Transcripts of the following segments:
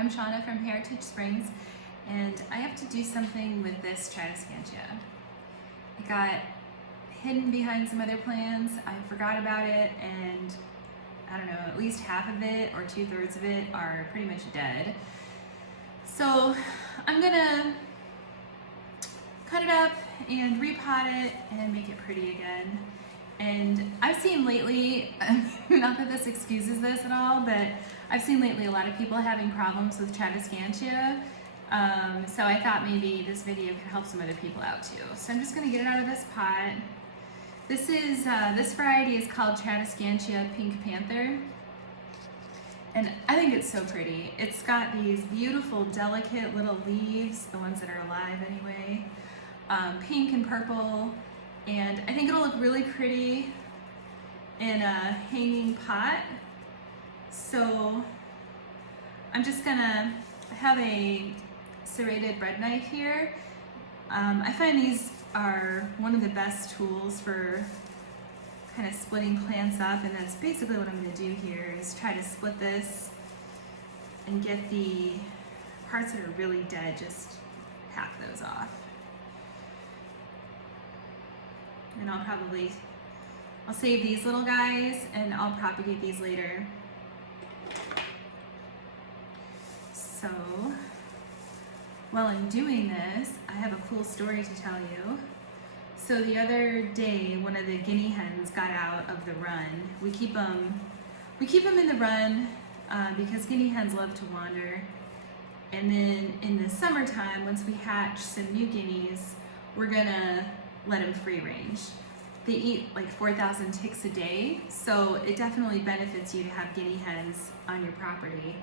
I'm Shauna from Heritage Springs, and I have to do something with this Tradescantia. It got hidden behind some other plants. I forgot about it, and I don't know, at least half of it or 2/3 of it are pretty much dead. So I'm gonna cut it up and repot it and make it pretty again. And I've seen lately, not that this excuses this at all, but I've seen lately a lot of people having problems with Tradescantia. So I thought maybe this video could help some other people out too. So I'm just gonna get it out of this pot. This is, this variety is called Tradescantia Pink Panther. And I think it's so pretty. It's got these beautiful, delicate little leaves, the ones that are alive anyway, pink and purple. And I think it'll look really pretty in a hanging pot. So I'm just gonna have a serrated bread knife here. I find these are one of the best tools for kind of splitting plants up, and that's basically what I'm gonna do here is try to split this and get the parts that are really dead, just hack those off. And I'll save these little guys and I'll propagate these later. So while I'm doing this, I have a cool story to tell you. So the other day, one of the guinea hens got out of the run. We keep them in the run because guinea hens love to wander. And then in the summertime, once we hatch some new guineas, we're gonna let them free range. They eat like 4,000 ticks a day, so it definitely benefits you to have guinea hens on your property.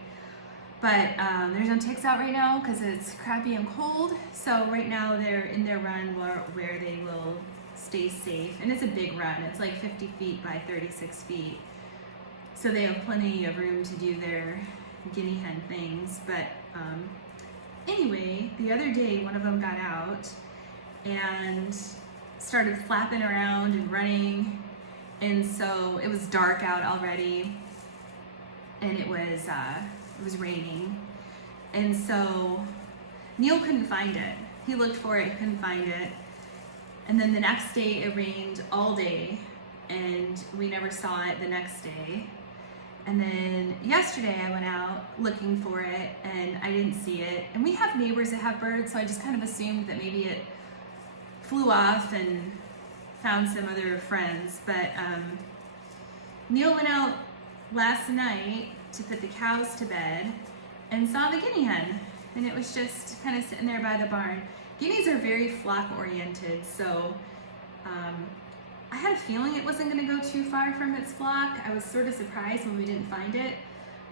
But there's no ticks out right now because it's crappy and cold, so right now they're in their run where they will stay safe. And it's a big run, it's like 50 feet by 36 feet. So they have plenty of room to do their guinea hen things. But anyway, the other day one of them got out and started flapping around and running, and so it was dark out already, and it was raining, and so Neil couldn't find it. He looked for it, couldn't find it, and then the next day it rained all day, and we never saw it the next day. And then yesterday I went out looking for it, and I didn't see it. And we have neighbors that have birds, so I just kind of assumed that maybe it flew off and found some other friends. But Neil went out last night to put the cows to bed and saw the guinea hen, and it was just kind of sitting there by the barn. Guineas are very flock oriented, so I had a feeling it wasn't going to go too far from its flock. I was sort of surprised when we didn't find it,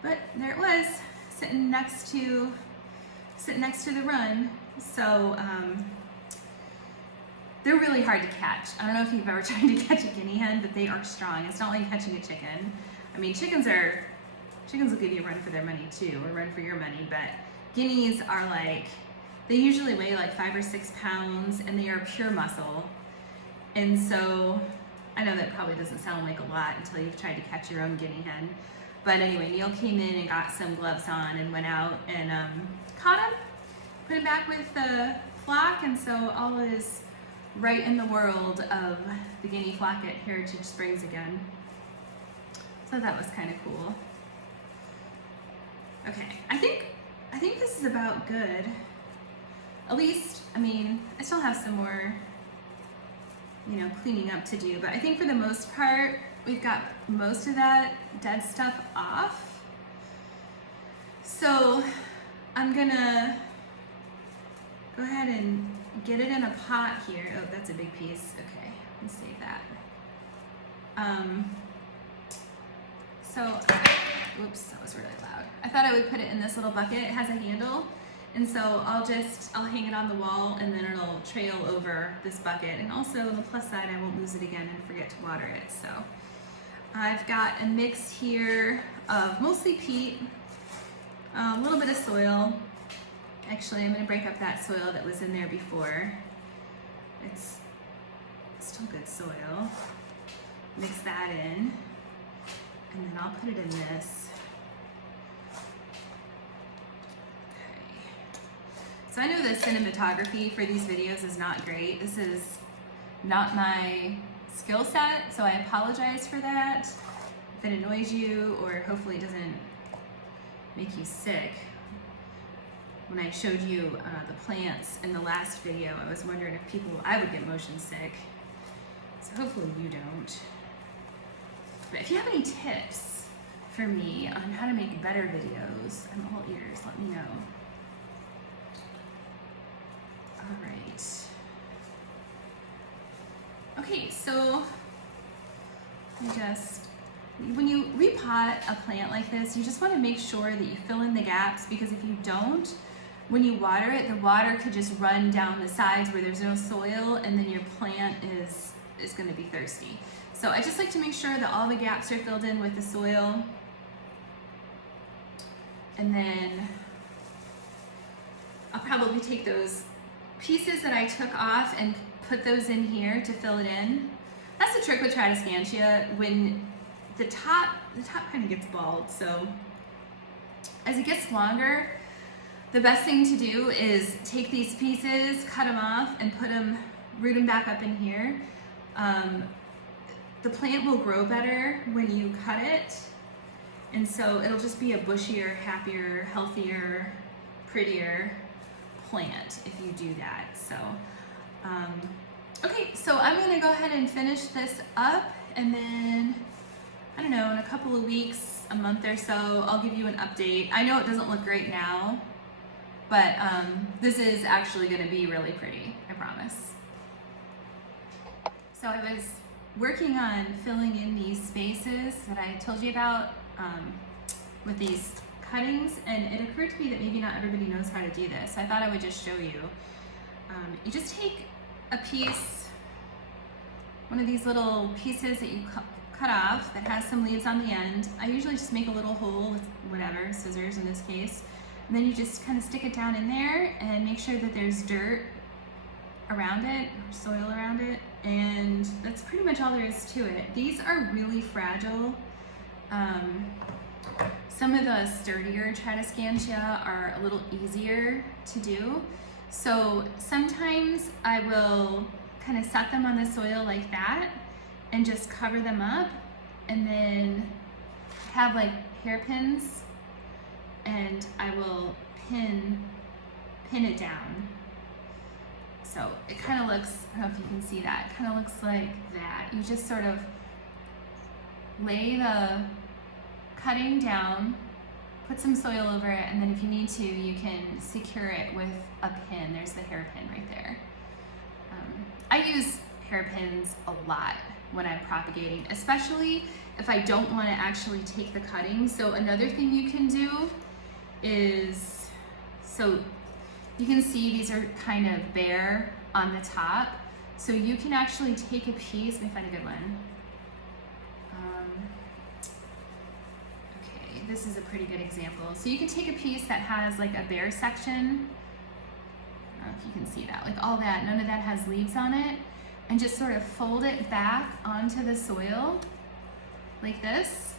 but there it was, sitting next to the run. So they're really hard to catch. I don't know if you've ever tried to catch a guinea hen, but they are strong. It's not like catching a chicken. I mean, chickens will give you a run for their money too, or run for your money, but guineas are like, they usually weigh like 5 or 6 pounds, and they are pure muscle. And so, I know that probably doesn't sound like a lot until you've tried to catch your own guinea hen. But anyway, Neil came in and got some gloves on and went out and caught him, put him back with the flock, and so all is right in the world of the guinea flock at Heritage Springs again. So that was kind of cool. Okay, I think this is about good. At least, I mean, I still have some more, cleaning up to do, but I think for the most part, we've got most of that dead stuff off. So I'm gonna go ahead and get it in a pot here. Oh, that's a big piece. Okay, let me save that. Whoops, that was really loud. I thought I would put it in this little bucket. It has a handle, and so I'll hang it on the wall, and then it'll trail over this bucket. And also on the plus side, I won't lose it again and forget to water it. So I've got a mix here of mostly peat, a little bit of soil. Actually, I'm gonna break up that soil that was in there before. It's still good soil. Mix that in, and then I'll put it in this. So I know the cinematography for these videos is not great. This is not my skill set, so I apologize for that. If it annoys you, or hopefully doesn't make you sick. When I showed you the plants in the last video, I was wondering if I would get motion sick. So hopefully you don't. But if you have any tips for me on how to make better videos, I'm all ears, let me know. All right. Okay, so when you repot a plant like this, you just want to make sure that you fill in the gaps, because if you don't, when you water it, the water could just run down the sides where there's no soil, and then your plant is going to be thirsty. So I just like to make sure that all the gaps are filled in with the soil. And then I'll probably take those pieces that I took off and put those in here to fill it in. That's the trick with Tradescantia. When the top kind of gets bald, so as it gets longer, the best thing to do is take these pieces, cut them off, and root them back up in here. The plant will grow better when you cut it, and so it'll just be a bushier, happier, healthier, prettier plant if you do that. So, okay, so I'm gonna go ahead and finish this up, and then, I don't know, in a couple of weeks, a month or so, I'll give you an update. I know it doesn't look great now, but this is actually gonna be really pretty, I promise. So I was working on filling in these spaces that I told you about with these cuttings, and it occurred to me that maybe not everybody knows how to do this. I thought I would just show you. You just take a piece, one of these little pieces that you cut off that has some leaves on the end. I usually just make a little hole with whatever, scissors in this case, and then you just kind of stick it down in there and make sure that there's dirt around it, or soil around it, and that's pretty much all there is to it. These are really fragile. Some of the sturdier Tradescantia are a little easier to do. So sometimes I will kind of set them on the soil like that and just cover them up, and then have like hairpins, and I will pin it down. So it kind of looks, I don't know if you can see that, it kind of looks like that. You just sort of lay the cutting down, put some soil over it, and then if you need to, you can secure it with a pin. There's the hairpin right there. I use hairpins a lot when I'm propagating, especially if I don't want to actually take the cutting. So another thing you can do is, so you can see these are kind of bare on the top. So you can actually take a piece, let me find a good one. Okay, this is a pretty good example. So you can take a piece that has like a bare section. I don't know if you can see that, like all that, none of that has leaves on it, and just sort of fold it back onto the soil like this.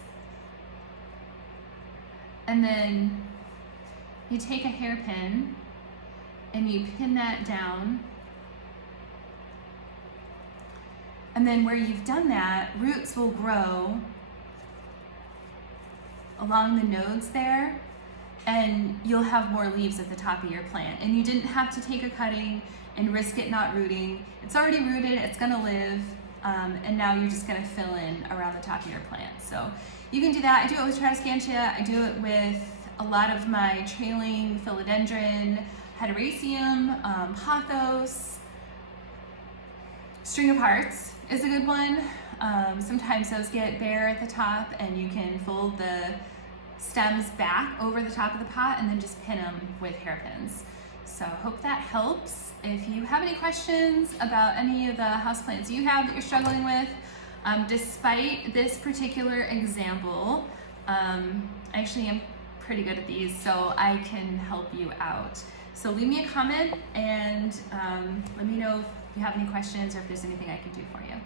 And then you take a hairpin and you pin that down. And then where you've done that, roots will grow along the nodes there, and you'll have more leaves at the top of your plant. And you didn't have to take a cutting and risk it not rooting. It's already rooted, it's gonna live, and now you're just gonna fill in around the top of your plant. So you can do that. I do it with Tradescantia, I do it with a lot of my trailing philodendron, heteroecium, pothos. String of hearts is a good one. Sometimes those get bare at the top, and you can fold the stems back over the top of the pot and then just pin them with hairpins. So hope that helps. If you have any questions about any of the houseplants you have that you're struggling with, despite this particular example, I actually am pretty good at these, so I can help you out. So leave me a comment and let me know if you have any questions or if there's anything I can do for you.